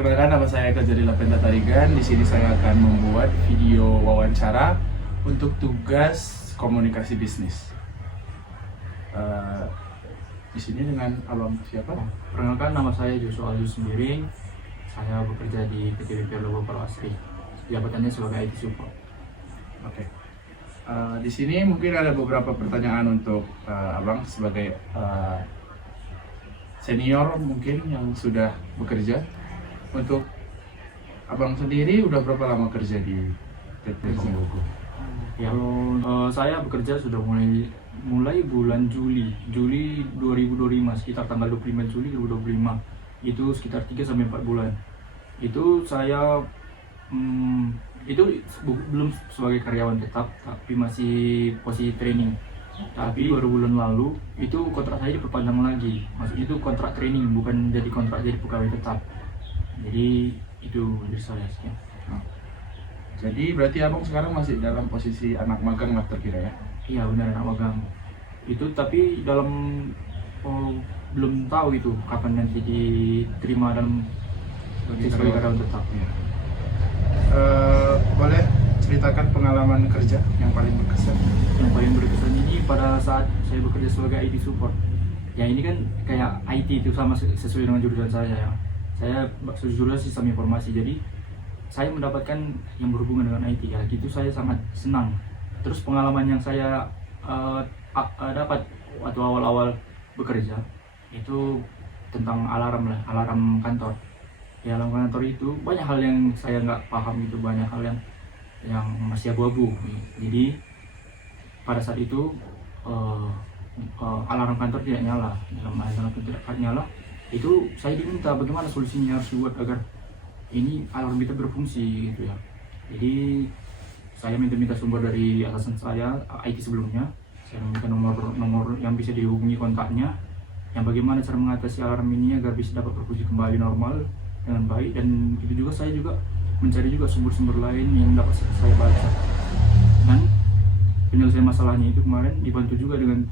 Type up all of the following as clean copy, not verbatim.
perkenalkan, nama saya Eka Jadila Pentatarigan. Di sini saya akan membuat video wawancara untuk tugas komunikasi bisnis. Di sini dengan abang siapa? Perkenalkan, nama saya Joshua Alus Sembiring. Saya bekerja di PT Repair Logo Pro Asri. Jabatannya sebagai IT support. Oke. Di sini mungkin ada beberapa pertanyaan untuk abang sebagai senior mungkin yang sudah bekerja. Untuk abang sendiri udah berapa lama kerja di PT Logo? Ya, saya bekerja sudah mulai bulan Juli 2025, sekitar tanggal 25 Juli 2025. Itu sekitar 3 sampai 4 bulan. Itu saya belum sebagai karyawan tetap, tapi masih posisi training. Tapi baru bulan lalu itu kontrak saya diperpanjang lagi. Maksudnya itu kontrak training, bukan jadi kontrak jadi pegawai tetap. Jadi itu dari saya sekian. Jadi berarti abang sekarang masih dalam posisi anak magang lah terkira ya? Iya benar, anak magang. Itu tapi dalam belum tahu itu kapan nanti diterima dalam sebagai karyawan tetap. Ya. Boleh ceritakan pengalaman kerja yang paling berkesan? Yang paling berkesan ini pada saat saya bekerja sebagai IT support. Ya ini kan kayak IT itu sama sesuai dengan jurusan saya ya. Saya sejujurnya sistem informasi, jadi saya mendapatkan yang berhubungan dengan IT ya, gitu saya sangat senang. Terus pengalaman yang saya dapat waktu awal-awal bekerja itu tentang alarm lah, alarm kantor. Ya, alarm kantor itu banyak hal yang saya nggak paham, itu banyak hal yang masih abu-abu. Jadi pada saat itu alarm kantor tidak nyala, dalam alarm kantor tidak nyala, itu saya diminta bagaimana solusinya harus dibuat agar ini alarm kita berfungsi gitu ya. Jadi saya minta sumber dari atasan saya, IT sebelumnya. Saya meminta nomor yang bisa dihubungi kontaknya, yang bagaimana cara mengatasi alarm ini agar bisa dapat berfungsi kembali normal dengan baik. Dan itu juga saya juga mencari juga sumber-sumber lain yang dapat saya baca. Dan penyelesaian masalahnya itu kemarin dibantu juga dengan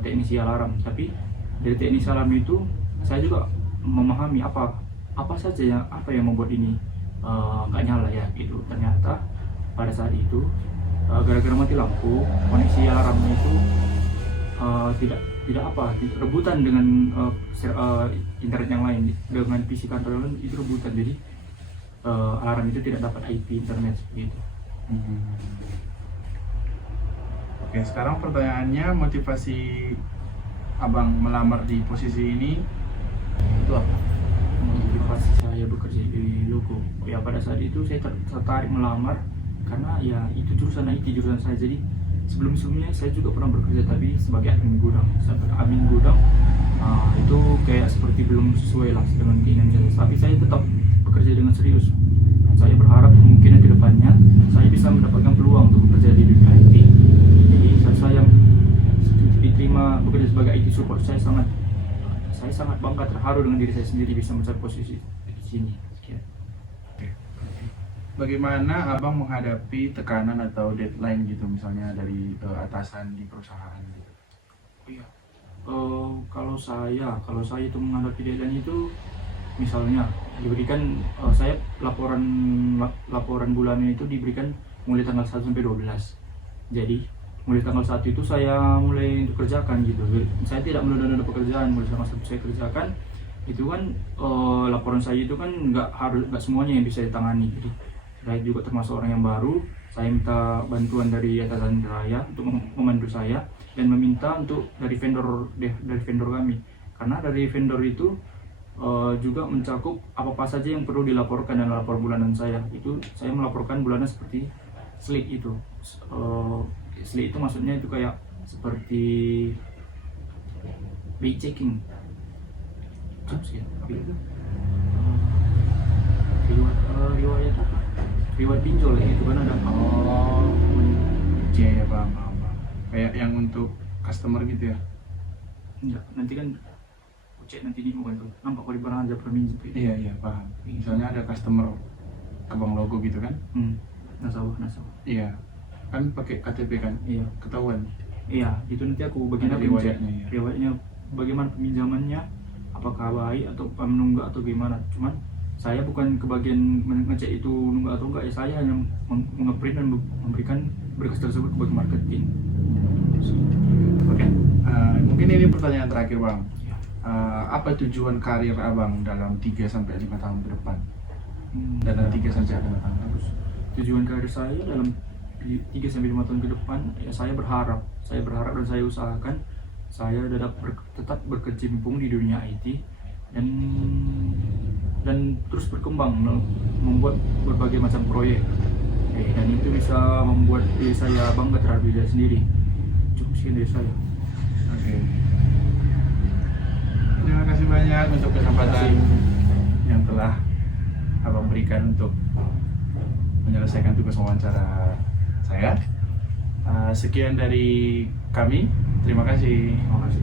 teknisi alarm. Tapi dari teknisi alarm itu saya juga memahami apa saja yang membuat ini nggak nyala ya gitu. Ternyata pada saat itu gara-gara mati lampu, koneksi alarmnya itu tidak rebutan dengan internet yang lain, dengan PC kantor yang lain itu rebutan. Jadi alarm itu tidak dapat IP internet seperti itu. Oke, sekarang pertanyaannya, motivasi abang melamar di posisi ini itu apa? Motivasi saya bekerja di Logo ya, pada saat itu saya tertarik melamar karena ya itu jurusan IT, jurusan saya. Jadi sebelumnya saya juga pernah bekerja tapi sebagai admin gudang. Itu kayak seperti belum sesuai lah dengan keinginan saya, tapi saya tetap bekerja dengan serius. Saya berharap kemungkinan ke depannya saya bisa mendapatkan peluang untuk bekerja di dunia IT. Jadi saat saya diterima bekerja sebagai IT support, saya sangat bangga, terharu dengan diri saya sendiri bisa mencapai posisi di sini. Bagaimana abang menghadapi tekanan atau deadline gitu, misalnya dari atasan di perusahaan gitu? Iya. Kalau saya itu menghadapi deadline itu, misalnya diberikan saya laporan bulanan itu diberikan mulai tanggal 1 sampai 12. Jadi mulai tanggal 1 itu saya mulai untuk kerjakan gitu. Saya tidak menunda-nunda pekerjaan, mulai tanggal 1 saya kerjakan. Itu kan laporan saya itu kan nggak semuanya yang bisa ditangani. Jadi saya juga termasuk orang yang baru. Saya minta bantuan dari atasan saya untuk membantu saya, dan meminta untuk dari vendor kami, karena dari vendor itu juga mencakup apa saja yang perlu dilaporkan dalam lapor bulanan saya. Itu saya melaporkan bulanan seperti slip itu. Slip itu maksudnya itu kayak seperti rate checking. Terus ya, riwayat apa? Riwayat pinjol ya, itu kan ada. Iya ya, paham. Kayak yang untuk customer gitu ya? Enggak, nanti kan cek nanti ini bukan tuh, nampak kalau di barang aja perminjam. Iya paham. Misalnya ada customer ke Bank Logo gitu kan? Nasabah. Iya, kan pakai KTP kan? Iya. Ketahuan. Iya, itu nanti aku bagian riwayatnya ya. Riwayatnya bagaimana peminjamannya, apakah baik atau menunggak atau gimana. Cuman saya bukan kebagian ngecek itu nunggak atau enggak, ya saya hanya mengeprint dan memberikan berkas tersebut ke bagian marketing. Oke, mungkin ini pertanyaan terakhir Bang. Ya. Apa tujuan karir Abang dalam 3-5 tahun ke depan? Dalam 3-5 tahun terus. Tujuan karir saya dalam 3-5 tahun ke depan, ya saya berharap dan saya usahakan saya tetap berkecimpung di dunia IT dan terus berkembang, membuat berbagai macam proyek, dan itu bisa membuat diri saya bangga terhadap diri saya sendiri. Cukup sekian dari saya. Oke. Terima kasih banyak untuk kesempatan yang telah Abang berikan untuk menyelesaikan tugas wawancara saya. Sekian dari kami. Terima kasih. Terima kasih.